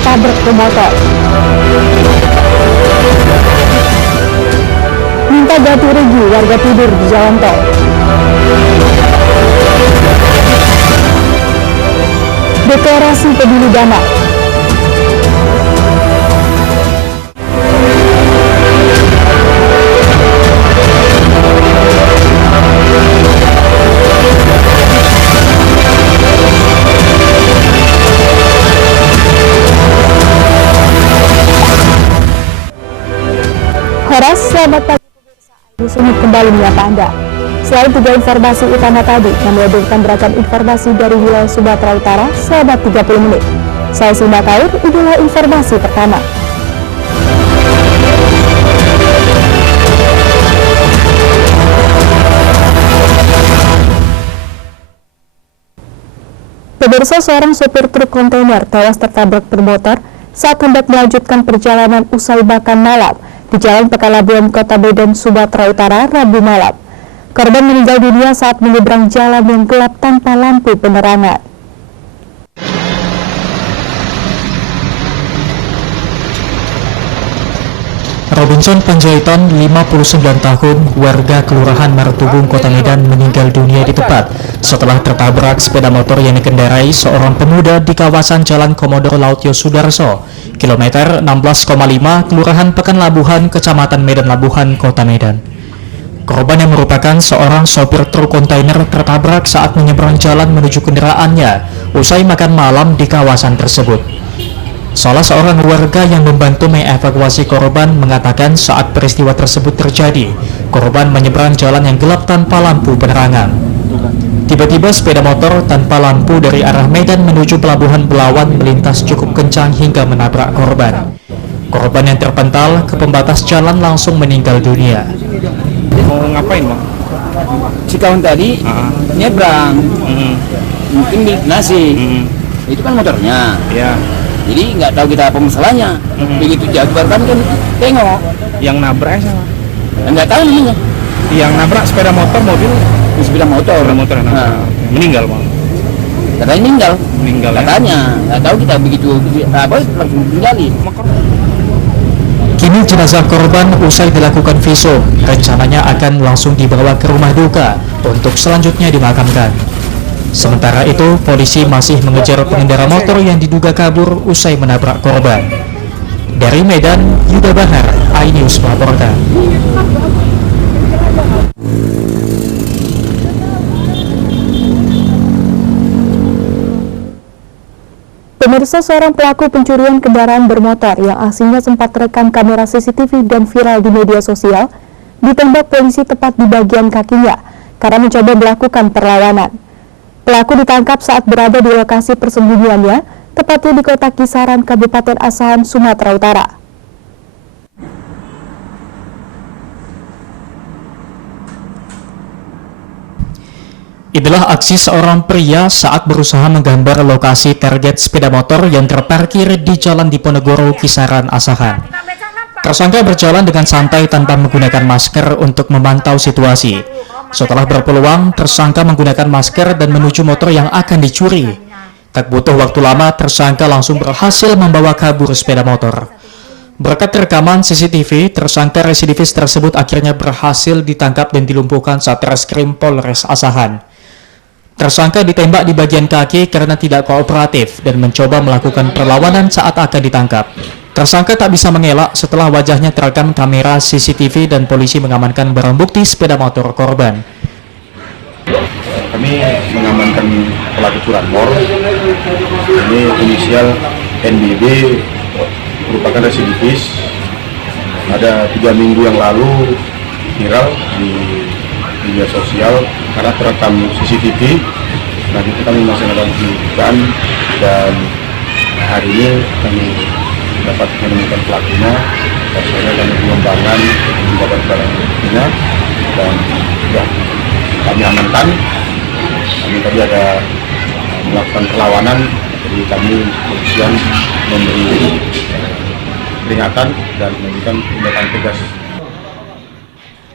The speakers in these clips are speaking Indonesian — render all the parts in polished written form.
tertabrak pemotor. Minta ganti rugi warga tidur di jalan tol. Deklarasi peduli damai. Horas, selamat pagi pemirsa. Di sini kembali menyapa Anda. Selain 3 informasi utama tadi, kami hadirkan beragam informasi dari wilayah Sumatera Utara selama 30 menit. Saya Sinda Kaur, inilah informasi pertama. Pemirsa, seorang sopir truk kontainer tewas tertabrak bermotor saat hendak melanjutkan perjalanan usai makan malam di Jalan Pekalabuan, Kota Medan, Sumatera Utara, Rabu malam. Korban meninggal dunia saat menyeberang jalan yang gelap tanpa lampu penerangan. Robinson Panjaitan, 59 tahun, warga Kelurahan Martubung, Kota Medan, meninggal dunia di tempat setelah tertabrak sepeda motor yang dikendarai seorang pemuda di kawasan Jalan Komodor Lautio Sudarso, kilometer 16,5, Kelurahan Pekanlabuhan, Kecamatan Medan Labuhan, Kota Medan. Korban yang merupakan seorang sopir truk kontainer tertabrak saat menyeberang jalan menuju kendaraannya usai makan malam di kawasan tersebut. Salah seorang warga yang membantu mengevakuasi korban mengatakan saat peristiwa tersebut terjadi, korban menyeberang jalan yang gelap tanpa lampu penerangan. Tiba-tiba sepeda motor tanpa lampu dari arah Medan menuju Pelabuhan Belawan melintas cukup kencang hingga menabrak korban. Korban yang terpental ke pembatas jalan langsung meninggal dunia. Mau ngapain, Bang? Si kawan tadi nyebrang, mungkin beli nasi, itu kan motornya. Ya. Jadi nggak tahu kita apa masalahnya. Begitu jabar kan tengok. Yang nabrak siapa? Nggak tahu namanya. Yang nabrak sepeda motor, mobil? Sepeda motor. Sepeda motor yang nabrak. Meninggal, Bang. Katanya meninggal. Meninggal ya? Katanya. Nggak tahu kita begitu apa langsung tinggalin. Kini jenazah korban usai dilakukan visum, rencananya akan langsung dibawa ke rumah duka untuk selanjutnya dimakamkan. Sementara itu, polisi masih mengejar pengendara motor yang diduga kabur usai menabrak korban. Dari Medan, Yuda Bahar, iNews melaporkan. Pemirsa, seorang pelaku pencurian kendaraan bermotor yang aksinya sempat terekam kamera CCTV dan viral di media sosial ditembak polisi tepat di bagian kakinya karena mencoba melakukan perlawanan. Pelaku ditangkap saat berada di lokasi persembunyiannya, tepatnya di Kota Kisaran, Kabupaten Asahan, Sumatera Utara. Inilah aksi seorang pria saat berusaha menggambar lokasi target sepeda motor yang terparkir di Jalan Diponegoro, Kisaran, Asahan. Tersangka berjalan dengan santai tanpa menggunakan masker untuk memantau situasi. Setelah berpeluang, tersangka menggunakan masker dan menuju motor yang akan dicuri. Tak butuh waktu lama, tersangka langsung berhasil membawa kabur sepeda motor. Berkat rekaman CCTV, tersangka residivis tersebut akhirnya berhasil ditangkap dan dilumpuhkan Satreskrim Polres Asahan. Tersangka ditembak di bagian kaki karena tidak kooperatif dan mencoba melakukan perlawanan saat akan ditangkap. Tersangka tak bisa mengelak setelah wajahnya terekam kamera CCTV dan polisi mengamankan barang bukti sepeda motor korban. Kami mengamankan pelaku curanmor. Ini inisial NBB, merupakan residivis. Ada 3 minggu yang lalu viral di media sosial karena terekam CCTV. Nah, itu kami masih melakukan penyelidikan dan hari ini kami dapat menemukan pelakunya. Hasilnya kami pengembangan mendapat barang buktinya dan sudah kami amankan. Kami tadi ada melakukan perlawanan, jadi kami polisian memberi peringatan dan memberikan tindakan tegas.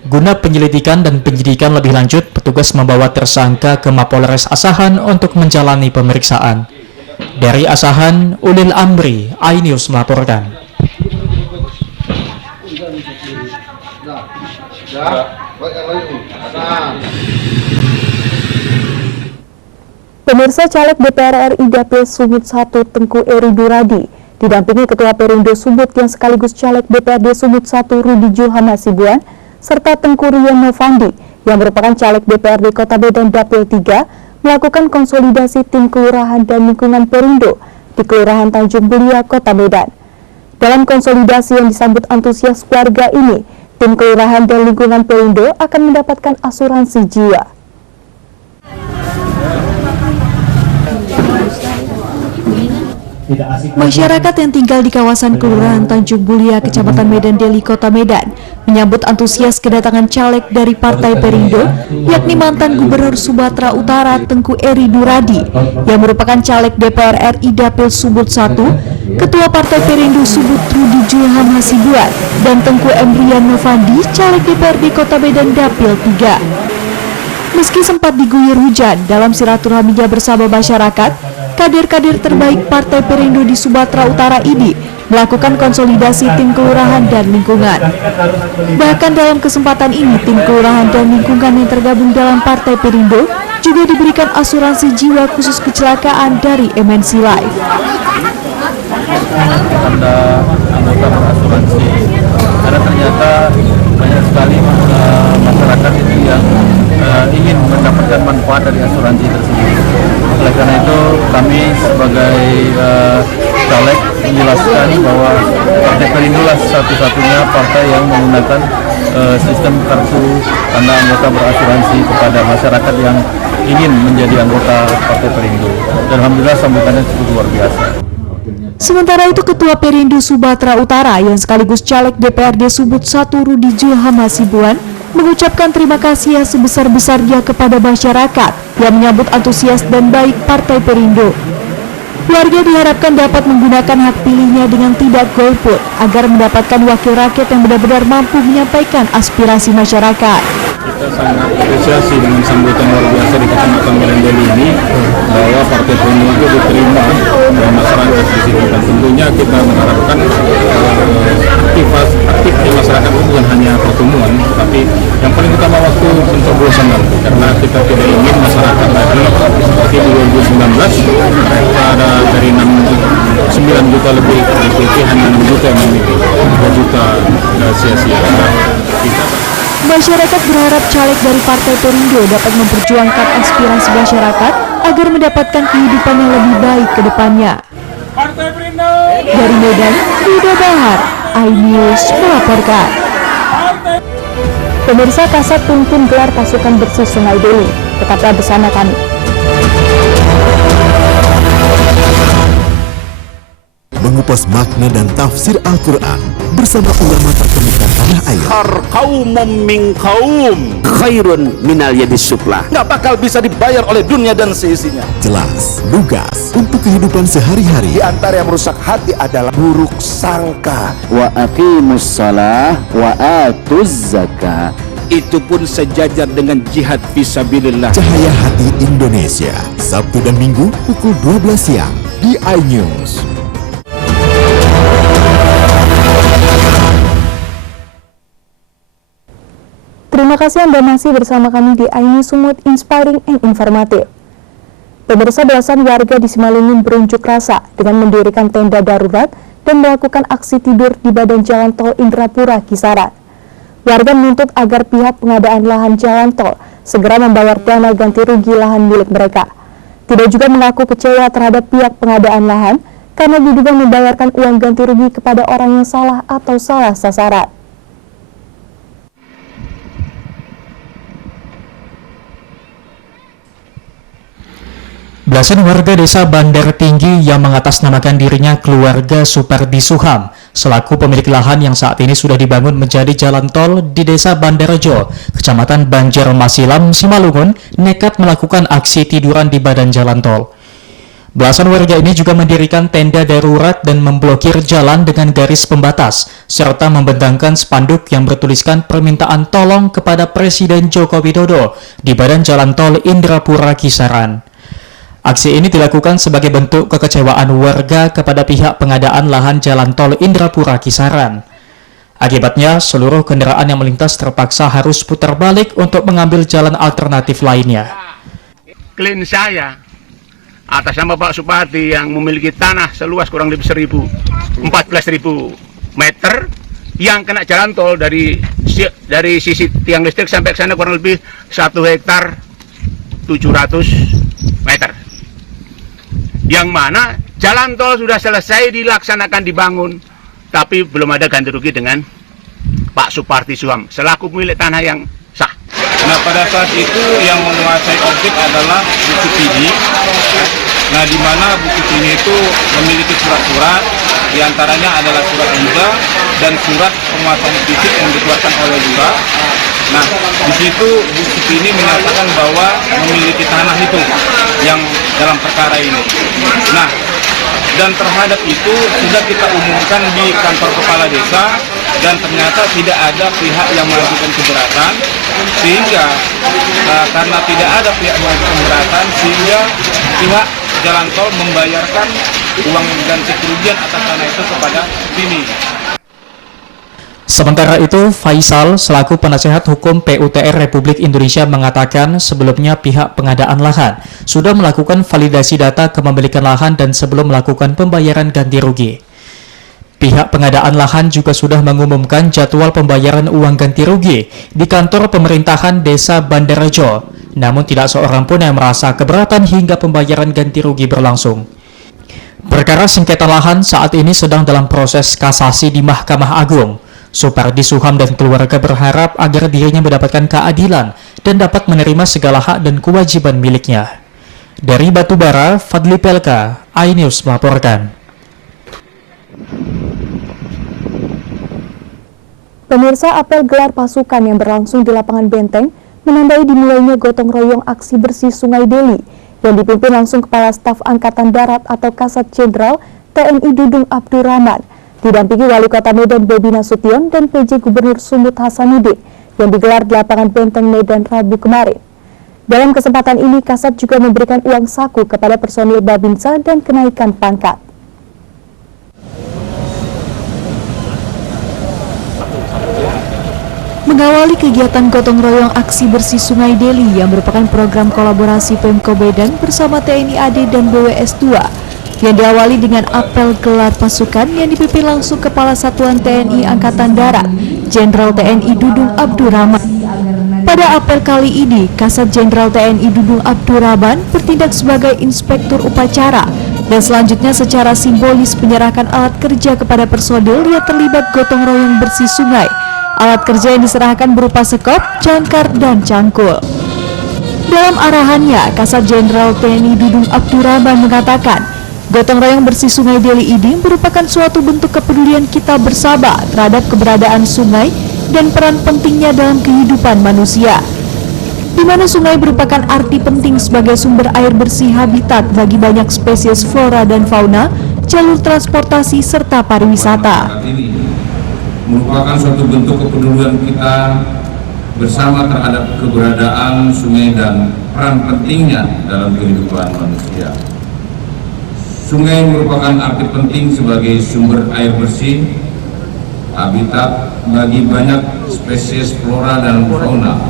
Guna penyelidikan dan penyidikan lebih lanjut, petugas membawa tersangka ke Mapolres Asahan untuk menjalani pemeriksaan. Dari Asahan, Ulil Amri, iNews melaporkan. Pemirsa, caleg DPR RI Dapil Sumut 1 Tengku Eri Duradi didampingi Ketua Perindo Sumut yang sekaligus caleg DPRD Sumut 1 Rudi Julham Hasibuan serta Tengku Rian Novandi yang merupakan caleg DPRD Kota Medan Dapil 3 melakukan konsolidasi tim kelurahan dan lingkungan Perindo di Kelurahan Tanjung Mulia, Kota Medan. Dalam konsolidasi yang disambut antusias warga ini, tim kelurahan dan lingkungan Perindo akan mendapatkan asuransi jiwa. Masyarakat yang tinggal di kawasan Kelurahan Tanjung Mulia, Kecamatan Medan Deli, Kota Medan, menyambut antusias kedatangan caleg dari Partai Perindo, yakni mantan Gubernur Sumatera Utara Tengku Eri Duradi, yang merupakan caleg DPR RI Dapil Sumut 1, Ketua Partai Perindo Sumut Rudi Julham Hasibuan, dan Tengku Rian Novandi, caleg DPRD Kota Medan Dapil 3. Meski sempat diguyur hujan dalam silaturahminya bersama masyarakat, kader-kader terbaik Partai Perindo di Sumatera Utara ini melakukan konsolidasi tim kelurahan dan lingkungan. Bahkan dalam kesempatan ini, tim kelurahan dan lingkungan yang tergabung dalam Partai Perindo juga diberikan asuransi jiwa khusus kecelakaan dari MNC Life. Ada anggota berasuransi, karena ternyata banyak sekali masyarakat itu yang ingin mendapatkan manfaat dari asuransi tersebut. Oleh karena itu kami sebagai caleg menjelaskan bahwa Partai Perindo lah satu-satunya partai yang menggunakan sistem kartu tanda anggota berasuransi kepada masyarakat yang ingin menjadi anggota Partai Perindo. Dan alhamdulillah sambutannya cukup luar biasa. Sementara itu, Ketua Perindo Sumatera Utara yang sekaligus caleg DPRD Sumut 1 Rudi Julham Hasibuan mengucapkan terima kasih yang sebesar-besarnya kepada masyarakat yang menyambut antusias dan baik Partai Perindo. Warga diharapkan dapat menggunakan hak pilihnya dengan tidak golput agar mendapatkan wakil rakyat yang benar-benar mampu menyampaikan aspirasi masyarakat. Kita sangat apresiasi dengan sambutan luar biasa di Kecamatan Medan Deli ini, bahwa Partai Perindo itu diterima oleh masyarakat di sini, dan tentunya kita mengharapkan aktifnya masyarakat itu bukan hanya pertemuan, tapi yang paling utama waktu pencoblosan nanti, karena kita tidak ingin masyarakat lagi seperti 2019 mereka ada dari 9 juta lebih DPP hanya 6 juta yang memilih, 3 juta sia-sia. Masyarakat berharap caleg dari Partai Perindo dapat memperjuangkan aspirasi masyarakat agar mendapatkan kehidupan yang lebih baik ke depannya. Dari Medan, Huda Bahar, iNews melaporkan. Pemirsa, Kasat pimpin gelar pasukan bersih Sungai Deli. Tetaplah bersama kami. Mengupas makna dan tafsir Al-Quran bersama ulama terkemuka tanah air. Kaumum min kaum khairun minal yadis sufla. Nggak bakal bisa dibayar oleh dunia dan seisinya. Jelas, lugas untuk kehidupan sehari-hari. Di antara yang merusak hati adalah buruk sangka. Wa aqimus shalah wa atuz zakah. Itu pun sejajar dengan jihad fisabilillah. Cahaya Hati Indonesia, Sabtu dan Minggu pukul 12 siang di iNews. Terima kasih Anda masih bersama kami di iNews Sumut, inspiring and informatif. Pemirsa, belasan warga di Simalungun berunjuk rasa dengan mendirikan tenda darurat dan melakukan aksi tidur di badan jalan tol Indrapura Kisaran. Warga menuntut agar pihak pengadaan lahan jalan tol segera membayar dana ganti rugi lahan milik mereka. Tidak juga mengaku kecewa terhadap pihak pengadaan lahan karena diduga membayarkan uang ganti rugi kepada orang yang salah atau salah sasaran. Belasan warga desa Bandar Tinggi yang mengatasnamakan dirinya keluarga Supardi Suham selaku pemilik lahan yang saat ini sudah dibangun menjadi jalan tol di desa Bandarjo, Kecamatan Banjarmasilam, Simalungun, nekat melakukan aksi tiduran di badan jalan tol. Belasan warga ini juga mendirikan tenda darurat dan memblokir jalan dengan garis pembatas, serta membentangkan spanduk yang bertuliskan permintaan tolong kepada Presiden Joko Widodo di badan jalan tol Indrapura Kisaran. Aksi ini dilakukan sebagai bentuk kekecewaan warga kepada pihak pengadaan lahan jalan tol Indrapura Kisaran. Akibatnya, seluruh kendaraan yang melintas terpaksa harus putar balik untuk mengambil jalan alternatif lainnya. Klien saya atas nama Pak Supati yang memiliki tanah seluas kurang lebih 14.000 meter yang kena jalan tol dari sisi tiang listrik sampai ke sana kurang lebih 1 hektar 700 meter. Yang mana jalan tol sudah selesai dilaksanakan dibangun, tapi belum ada ganti rugi dengan Pak Suparti Suham selaku pemilik tanah yang sah. Nah, pada saat itu yang menguasai objek adalah Bukit Tinggi. Nah, di mana Bukit Tinggi itu memiliki surat-surat, diantaranya adalah surat Lura dan surat penguasaan fisik yang dikeluarkan oleh Lura. Nah, di situ Bukit Tinggi menyatakan bahwa memiliki tanah itu yang dalam perkara ini. Nah, dan terhadap itu sudah kita umumkan di kantor kepala desa dan ternyata tidak ada pihak yang mengajukan keberatan, sehingga karena tidak ada pihak mengajukan keberatan sehingga pihak jalan tol membayarkan uang ganti kerugian atas tanah itu kepada Bini. Sementara itu, Faisal selaku penasehat hukum PUTR Republik Indonesia mengatakan sebelumnya pihak pengadaan lahan sudah melakukan validasi data kepemilikan lahan dan sebelum melakukan pembayaran ganti rugi. Pihak pengadaan lahan juga sudah mengumumkan jadwal pembayaran uang ganti rugi di kantor pemerintahan Desa Bandarejo, namun tidak seorang pun yang merasa keberatan hingga pembayaran ganti rugi berlangsung. Perkara sengketa lahan saat ini sedang dalam proses kasasi di Mahkamah Agung. Supardi Suham dan keluarga berharap agar dirinya mendapatkan keadilan dan dapat menerima segala hak dan kewajiban miliknya. Dari Batubara, Fadli Pelka, iNews melaporkan. Pemirsa, apel gelar pasukan yang berlangsung di lapangan Benteng menandai dimulainya gotong royong aksi bersih Sungai Deli yang dipimpin langsung Kepala Staf Angkatan Darat atau Kasat Jenderal TNI Dudung Abdurrahman, didampingi Wali Kota Medan Bobi Nasution dan PJ Gubernur Sumut Hasanuddin yang digelar di lapangan Benteng Medan Rabu kemarin. Dalam kesempatan ini, Kasat juga memberikan uang saku kepada personil Babinsa dan kenaikan pangkat. Mengawali kegiatan gotong royong aksi bersih Sungai Deli yang merupakan program kolaborasi Pemko Medan bersama TNI AD dan BWS 2 yang diawali dengan apel gelar pasukan yang dipimpin langsung Kepala Satuan TNI Angkatan Darat, Jenderal TNI Dudung Abdurrahman. Pada apel kali ini, Kasat Jenderal TNI Dudung Abdurrahman bertindak sebagai inspektur upacara dan selanjutnya secara simbolis menyerahkan alat kerja kepada personil yang terlibat gotong royong bersih sungai. Alat kerja yang diserahkan berupa sekop, jangkar, dan cangkul. Dalam arahannya, Kasat Jenderal TNI Dudung Abdurrahman mengatakan, gotong royong bersih Sungai Deli ini merupakan suatu bentuk kepedulian kita bersama terhadap keberadaan sungai dan peran pentingnya dalam kehidupan manusia, di mana sungai merupakan arti penting sebagai sumber air bersih habitat bagi banyak spesies flora dan fauna, jalur transportasi, serta pariwisata. Merupakan suatu bentuk kepedulian kita bersama terhadap keberadaan sungai dan peran pentingnya dalam kehidupan manusia. Sungai merupakan arti penting sebagai sumber air bersih, habitat bagi banyak spesies flora dan fauna.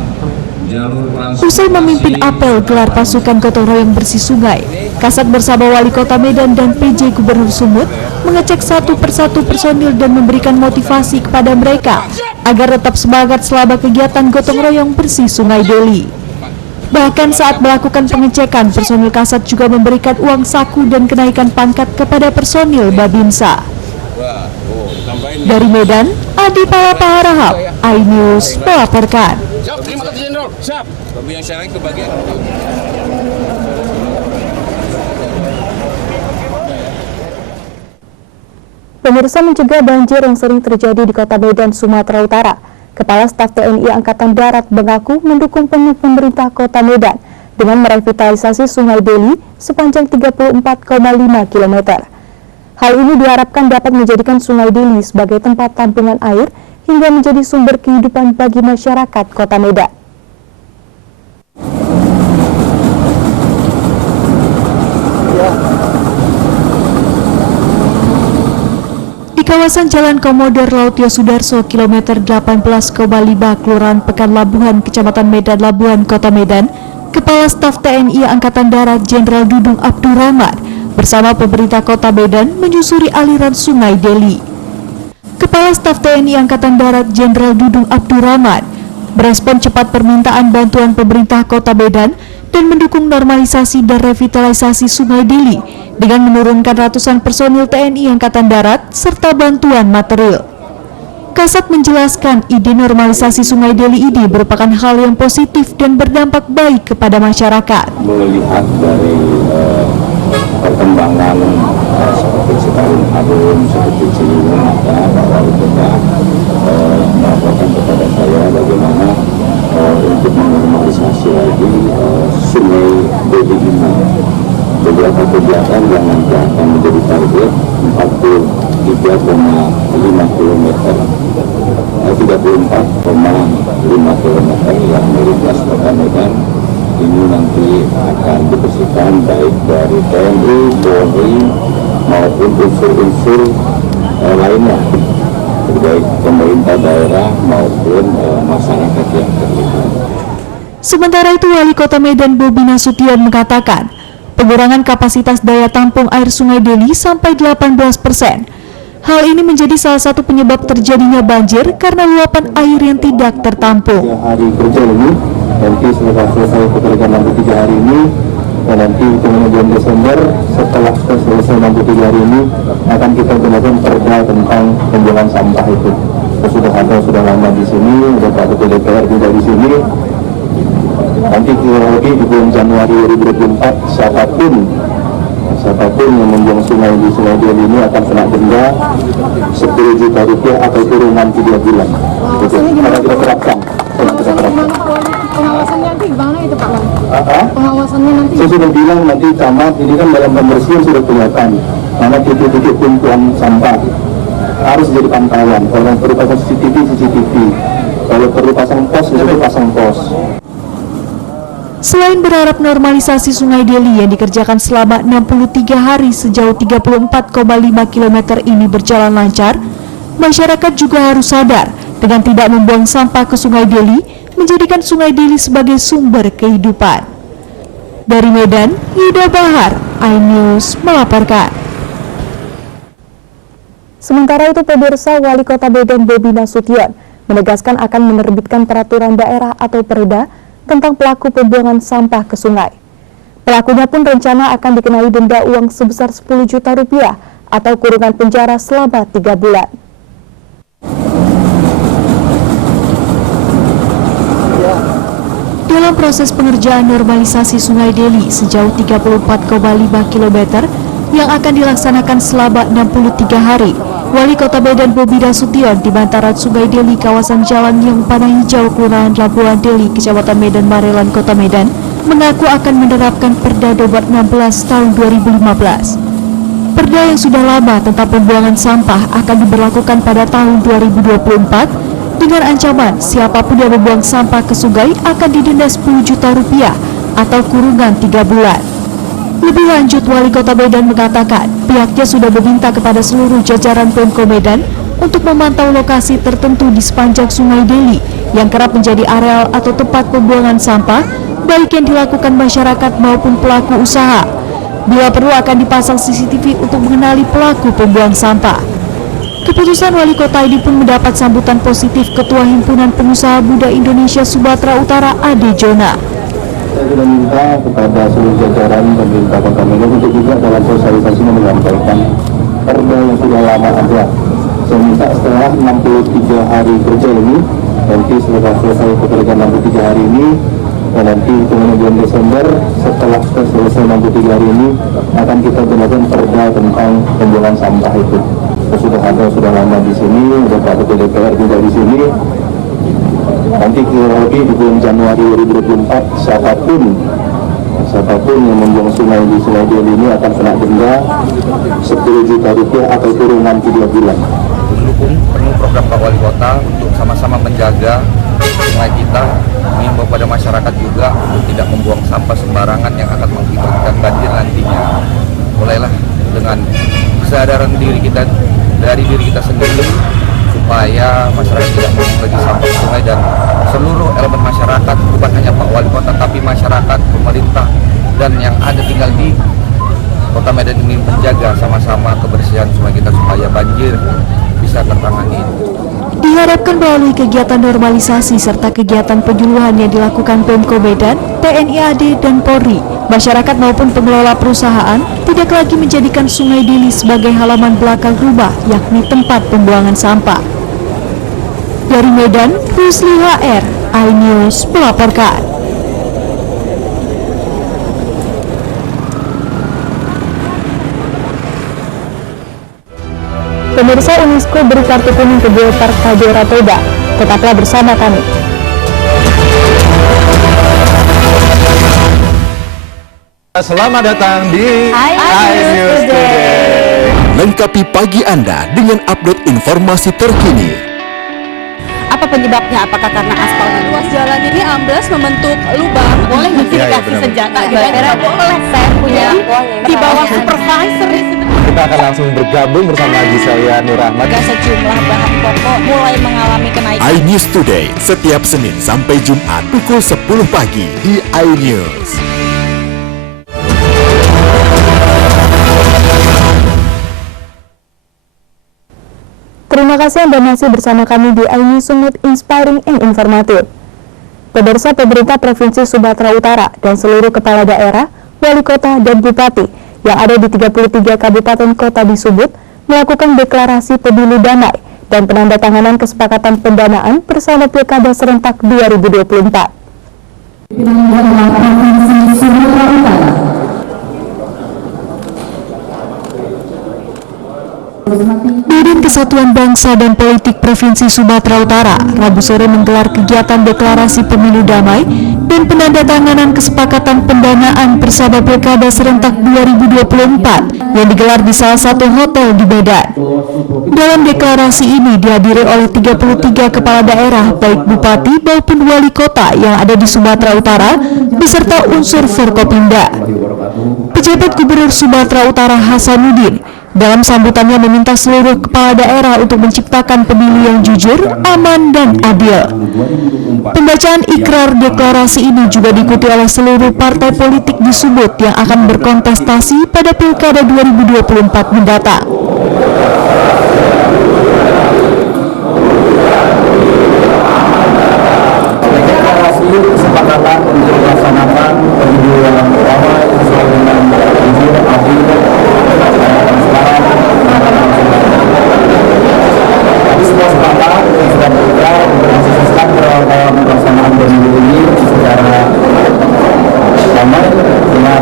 Usai memimpin apel gelar pasukan gotong royong bersih sungai, Kasat bersama Wali Kota Medan dan PJ Gubernur Sumut mengecek satu persatu personil dan memberikan motivasi kepada mereka agar tetap semangat selama kegiatan gotong royong bersih Sungai Deli. Bahkan saat melakukan pengecekan, personil Kasat juga memberikan uang saku dan kenaikan pangkat kepada personil Babinsa. Dari Medan, Adi Palapa Harahap, iNews melaporkan. Terima kasih Jenderal. Siap. Yang syarek ke bagian. Pemirsa, mencegah banjir yang sering terjadi di Kota Medan, Sumatera Utara, Kepala Staf TNI Angkatan Darat mengaku mendukung penuh pemerintah Kota Medan dengan merevitalisasi Sungai Deli sepanjang 34,5 km. Hal ini diharapkan dapat menjadikan Sungai Deli sebagai tempat tampungan air hingga menjadi sumber kehidupan bagi masyarakat Kota Medan. kawasan Jalan Komodo Laut Yosudarso, kilometer 18,5, Kelurahan Pekan Labuhan, Kecamatan Medan Labuhan, Kota Medan, Kepala Staf TNI Angkatan Darat Jenderal Dudung Abdurrahman bersama pemerintah Kota Medan menyusuri aliran Sungai Deli. Kepala Staf TNI Angkatan Darat Jenderal Dudung Abdurrahman merespon cepat permintaan bantuan pemerintah Kota Medan dan mendukung normalisasi dan revitalisasi Sungai Deli dengan menurunkan ratusan personil TNI Angkatan Darat serta bantuan material. Kasat menjelaskan ide normalisasi Sungai Deli ini merupakan hal yang positif dan berdampak baik kepada masyarakat. Melihat dari perkembangan seperti Citarum Harum, seperti Ciliwung, maka Pak Wali Kota melaporkan kepada saya bagaimana untuk menormalisasi lagi Sungai Deli ini. Beberapa kegiatan yang nanti akan menjadi target 43,5 km, 34,5 km yang melintas Kota Medan. Ini nanti akan dibersihkan baik dari TNI, Polri maupun unsur-unsur lainnya, baik pemerintah daerah maupun masyarakat yang terlibat. Sementara itu, Wali Kota Medan Bobi Nasution mengatakan pengurangan kapasitas daya tampung air Sungai Deli sampai 18%. Hal ini menjadi salah satu penyebab terjadinya banjir karena luapan air yang tidak tertampung. Hari kerja ini nanti setelah selesai pekerjaan 63 hari ini, dan nanti kemudian Desember setelah selesai 63 hari ini akan kita gunakan perda tentang pembuangan sampah itu. Sudah lama di sini, sudah Pak Ketua DPR juga di sini. Nanti kurang lebih di bulan Januari 2024 siapapun yang membuang sungai di Sungai Deli ini akan kena denda 10 juta rupiah atau kurungan 3 bulan. Karena kita terapkan. Pengawasannya nanti gimana itu Pak? Pengawasannya nanti? Saya sudah bilang nanti camat ini kan dalam pembersihan sudah kelihatan mana titik-titik tumpuan sampah harus jadi pantauan. Kalau perlu pasang CCTV, kalau perlu pasang pos itu pasang pos. Selain berharap normalisasi Sungai Deli yang dikerjakan selama 63 hari sejauh 34,5 km ini berjalan lancar, masyarakat juga harus sadar dengan tidak membuang sampah ke Sungai Deli menjadikan Sungai Deli sebagai sumber kehidupan. Dari Medan, Yuda Bahar, iNews melaporkan. Sementara itu, pemirsa, Wali Kota Medan Bobi Nasution menegaskan akan menerbitkan peraturan daerah atau perda tentang pelaku pembuangan sampah ke sungai. Pelakunya pun rencana akan dikenai denda uang sebesar 10 juta rupiah atau kurungan penjara selama 3 bulan. Dalam proses pengerjaan normalisasi Sungai Deli sejauh 34,5 km yang akan dilaksanakan selama 63 hari, Wali Kota Medan Bobi Nasution di bantaran Sungai Deli kawasan Jalan Yang Panah Hijau, Kelurahan Labuhan Deli, Kecamatan Medan Marelan, Kota Medan, mengaku akan menerapkan Perda Nomor 16 tahun 2015. Perda yang sudah lama tentang pembuangan sampah akan diberlakukan pada tahun 2024 dengan ancaman siapapun yang membuang sampah ke sungai akan didenda 10 juta rupiah atau kurungan 3 bulan. Lebih lanjut, Wali Kota Medan mengatakan pihaknya sudah meminta kepada seluruh jajaran Pemko Medan untuk memantau lokasi tertentu di sepanjang Sungai Deli yang kerap menjadi areal atau tempat pembuangan sampah, baik yang dilakukan masyarakat maupun pelaku usaha. Bila perlu akan dipasang CCTV untuk mengenali pelaku pembuang sampah. Keputusan Wali Kota ini pun mendapat sambutan positif Ketua Himpunan Pengusaha Muda Indonesia Sumatera Utara, Ade Jona. Saya sudah minta kepada seluruh jajaran pemerintah Kota Medan untuk juga dalam sosialisasi menyampaikan perda yang sudah lama ada. Saya minta setelah 63 hari kerja ini, nanti setelah selesai pekerjaan 63 hari ini, dan nanti kemudian Desember setelah selesai 63 hari ini akan kita gunakan perda tentang pembuangan sampah itu. Sudah lama di sini, sudah Pak Ketua DPR juga di sini. Nanti kurang lebih di bulan Januari 2024 siapapun yang membuang sungai di Sungai Deli ini akan kena denda 10 juta rupiah atau kurungan 3 bulan. Mendukung penuh program Pak Wali Kota untuk sama-sama menjaga sungai kita, mengimbau pada masyarakat juga untuk tidak membuang sampah sembarangan yang akan mengakibatkan banjir nantinya. Mulailah dengan kesadaran diri kita dari diri kita sendiri supaya masyarakat tidak membuang lagi sampah ke sungai, dan seluruh elemen masyarakat, bukan hanya Pak Wali Kota tapi masyarakat, pemerintah, dan yang ada tinggal di Kota Medan ini menjaga sama-sama kebersihan sungai kita supaya banjir bisa tertangani. Diharapkan melalui kegiatan normalisasi serta kegiatan penyuluhan yang dilakukan Pemko Medan, TNI AD, dan Polri, masyarakat maupun pengelola perusahaan tidak lagi menjadikan Sungai Dili sebagai halaman belakang rumah, yakni tempat pembuangan sampah. Dari Medan, Rusli HR, iNews melaporkan. Pemirsa, UNESCO beri kartu kuning ke Geopark Caldera Toba. Tetaplah bersama kami. Selamat datang di iNews Today. Lengkapi pagi Anda dengan update informasi terkini. Apa penyebabnya? Apakah karena aspalnya? Ruas jalan ini amblas membentuk lubang. Boleh nggak sih dikasih senjata? Kira-kira boleh. Saya punya di bawah supervisor. Kita akan langsung bergabung bersama Gisela Nur Ahmad. Sejumlah bahan pokok mulai mengalami kenaikan. iNews Today setiap Senin sampai Jumat pukul 10 pagi di iNews. Terima kasih Anda masih bersama kami di iNews Sumut Inspiring and Informatif. Pemirsa, pemerintah Provinsi Sumatera Utara dan seluruh kepala daerah, wali kota, dan bupati yang ada di 33 kabupaten kota di Sumut melakukan deklarasi pemilu damai dan penandatanganan kesepakatan pendanaan bersama Pilkada serentak 2024. Badan Kesatuan Bangsa dan Politik Provinsi Sumatera Utara Rabu sore menggelar kegiatan deklarasi pemilu damai dan penandatanganan kesepakatan pendanaan bersama Pilkada serentak 2024 yang digelar di salah satu hotel di Medan. Dalam deklarasi ini dihadiri oleh 33 kepala daerah baik bupati maupun wali kota yang ada di Sumatera Utara beserta unsur Forkopimda. Pejabat Gubernur Sumatera Utara Hasanuddin dalam sambutannya meminta seluruh kepala daerah untuk menciptakan pemilu yang jujur, aman, dan adil. Pembacaan ikrar deklarasi ini juga diikuti oleh seluruh partai politik di Sumut yang akan berkontestasi pada Pilkada 2024 mendatang. Deklarasi kesepakatan untuk melaksanakan pemilu yang damai sesuai dengan jujur, adil, semua sepakat yang sudah bergerak untuk mensukseskan dalam pelaksanaan pemilu ini secara damai dengan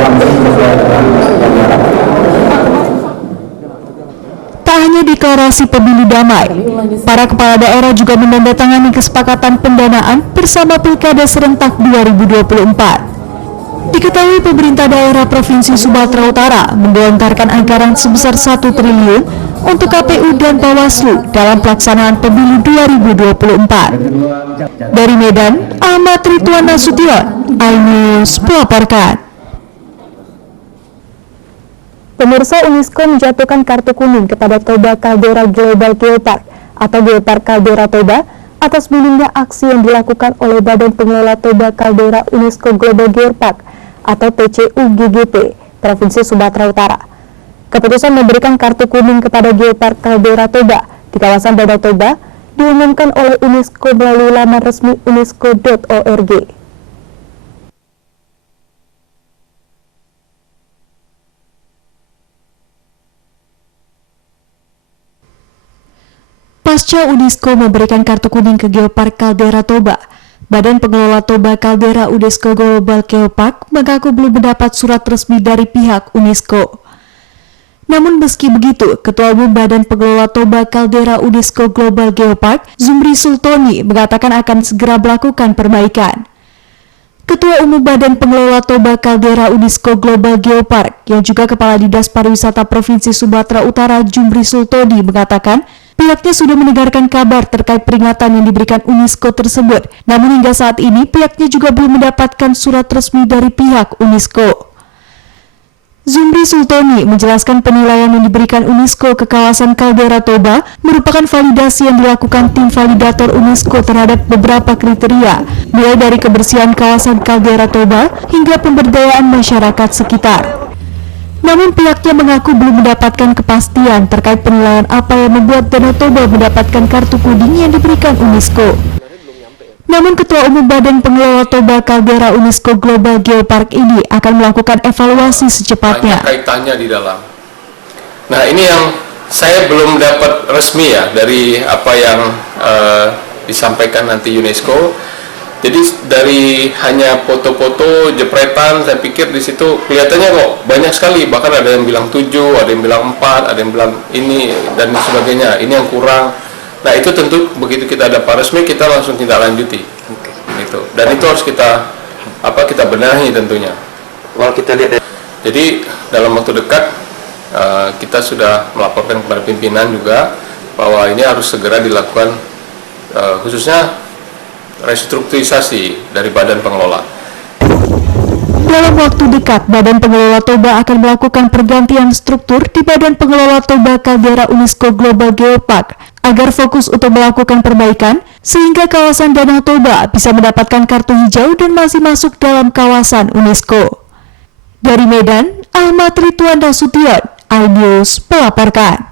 langsung sesuai dengan yang diharapkan. Tak hanya deklarasi pemilu damai, para kepala daerah juga menandatangani kesepakatan pendanaan bersama Pilkada serentak 2024. Diketahui pemerintah daerah Provinsi Sumatera Utara menggelontorkan anggaran sebesar 1 triliun untuk KPU dan Bawaslu dalam pelaksanaan pemilu 2024. Dari Medan, Ahmad Ridwan Nasution, iNews melaporkan. Pemirsa, UNESCO menjatuhkan kartu kuning kepada Toba Caldera Global Geopark atau Geopark Caldera Toba atas minimnya aksi yang dilakukan oleh Badan Pengelola Toba Caldera UNESCO Global Geopark atau TCU-GGP Provinsi Sumatera Utara. Keputusan memberikan kartu kuning kepada Geopark Caldera Toba di kawasan Danau Toba diumumkan oleh UNESCO melalui laman resmi unesco.org. Pasca UNESCO memberikan kartu kuning ke Geopark Caldera Toba, Badan Pengelola Toba Caldera UNESCO Global Geopark mengaku belum mendapat surat resmi dari pihak UNESCO. Namun meski begitu, Ketua Umum Badan Pengelola Toba Caldera UNESCO Global Geopark, Zumri Sultoni, mengatakan akan segera melakukan perbaikan. Ketua Umum Badan Pengelola Toba Caldera UNESCO Global Geopark, yang juga Kepala Dinas Pariwisata Provinsi Sumatera Utara, Zumri Sultoni, mengatakan pihaknya sudah mendengarkan kabar terkait peringatan yang diberikan UNESCO tersebut. Namun hingga saat ini pihaknya juga belum mendapatkan surat resmi dari pihak UNESCO. Zumri Sultoni menjelaskan penilaian yang diberikan UNESCO ke kawasan Kaldera Toba merupakan validasi yang dilakukan tim validator UNESCO terhadap beberapa kriteria, mulai dari kebersihan kawasan Kaldera Toba hingga pemberdayaan masyarakat sekitar. Namun pihaknya mengaku belum mendapatkan kepastian terkait penilaian apa yang membuat Danau Toba mendapatkan kartu kuning yang diberikan UNESCO. Namun Ketua Umum Badan Pengelola Toba Kaldera UNESCO Global Geopark ini akan melakukan evaluasi secepatnya. Banyak kaitannya di dalam. Nah, ini yang saya belum dapat resmi ya dari apa yang disampaikan nanti UNESCO. Jadi dari hanya foto-foto jepretan, saya pikir di situ kelihatannya kok banyak sekali. Bahkan ada yang bilang 7, ada yang bilang 4, ada yang bilang ini dan sebagainya. Ini yang kurang. Nah, itu tentu begitu kita dapat resmi kita langsung tindak lanjuti. Gitu. Dan itu harus kita benahi tentunya. Kalau kita lihat jadi dalam waktu dekat kita sudah melaporkan kepada pimpinan juga bahwa ini harus segera dilakukan khususnya restrukturisasi dari badan pengelola. Dalam waktu dekat, Badan Pengelola Toba akan melakukan pergantian struktur di Badan Pengelola Toba Kaldera UNESCO Global Geopark agar fokus untuk melakukan perbaikan sehingga kawasan Danau Toba bisa mendapatkan kartu hijau dan masih masuk dalam kawasan UNESCO. Dari Medan, Ahmad Ridwan Nasution, iNews melaporkan.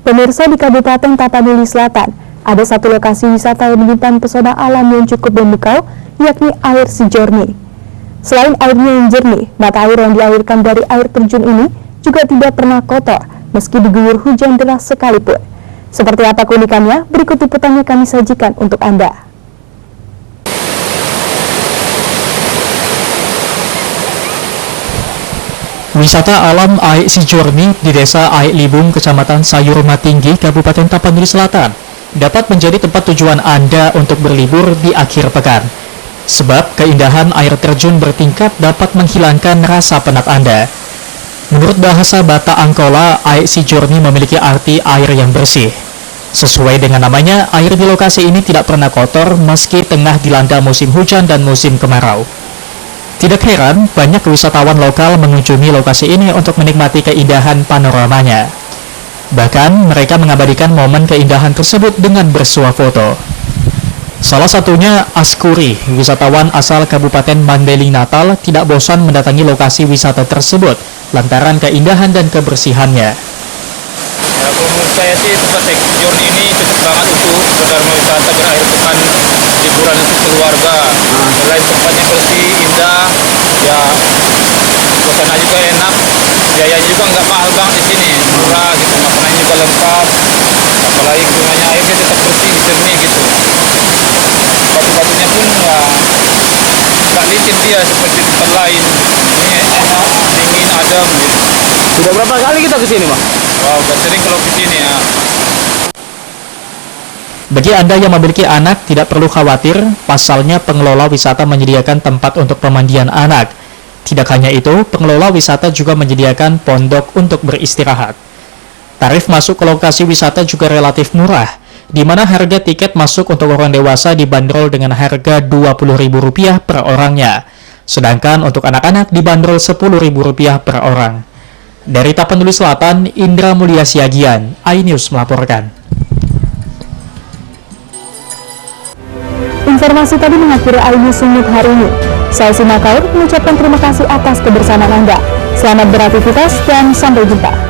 Pemirsa, di Kabupaten Tapanuli Selatan, ada satu lokasi wisata yang menyimpan pesona alam yang cukup memukau, yakni air Si Jorni. Selain airnya yang jernih, mata air yang dialirkan dari air terjun ini juga tidak pernah kotor, meski diguyur hujan deras sekalipun. Seperti apa keunikannya? Berikut liputannya kami sajikan untuk Anda. Wisata alam Aik Si Jorni di Desa Aik Libung, Kecamatan Sayurma Tinggi, Kabupaten Tapanuli Selatan, dapat menjadi tempat tujuan Anda untuk berlibur di akhir pekan. Sebab keindahan air terjun bertingkat dapat menghilangkan rasa penat Anda. Menurut bahasa Batak Angkola, Aik Si Jorni memiliki arti air yang bersih. Sesuai dengan namanya, air di lokasi ini tidak pernah kotor meski tengah dilanda musim hujan dan musim kemarau. Tidak heran, banyak wisatawan lokal mengunjungi lokasi ini untuk menikmati keindahan panoramanya. Bahkan, mereka mengabadikan momen keindahan tersebut dengan bersuah foto. Salah satunya Askuri, wisatawan asal Kabupaten Mandailing Natal, tidak bosan mendatangi lokasi wisata tersebut lantaran keindahan dan kebersihannya. Ya, menurut saya sih tempat Aik Si Jorni ini cocok banget untuk berdharma wisata berakhir pekan liburan untuk keluarga. Selain tempatnya bersih, indah, ya suasana juga enak, biayanya juga nggak mahal banget di sini, murah gitu, makanannya juga lengkap, apalagi gunanya airnya tetap bersih, jernih gitu. Batu-batunya pun ya nggak licin dia seperti tempat lain. Ini enak, dingin, adem gitu. Sudah berapa kali kita kesini, Pak? Wah, udah sering kalau kesini ya. Bagi Anda yang memiliki anak, tidak perlu khawatir, pasalnya pengelola wisata menyediakan tempat untuk pemandian anak. Tidak hanya itu, pengelola wisata juga menyediakan pondok untuk beristirahat. Tarif masuk ke lokasi wisata juga relatif murah, di mana harga tiket masuk untuk orang dewasa dibanderol dengan harga Rp20.000 per orangnya, sedangkan untuk anak-anak dibanderol Rp10.000 per orang. Dari Tapanuli Selatan, Indra Mulia Siagian, iNews melaporkan. Informasi tadi mengakhiri iNews Summit hari ini. Saya Sima Kaur mengucapkan terima kasih atas kebersamaan Anda. Selamat beraktivitas dan sampai jumpa.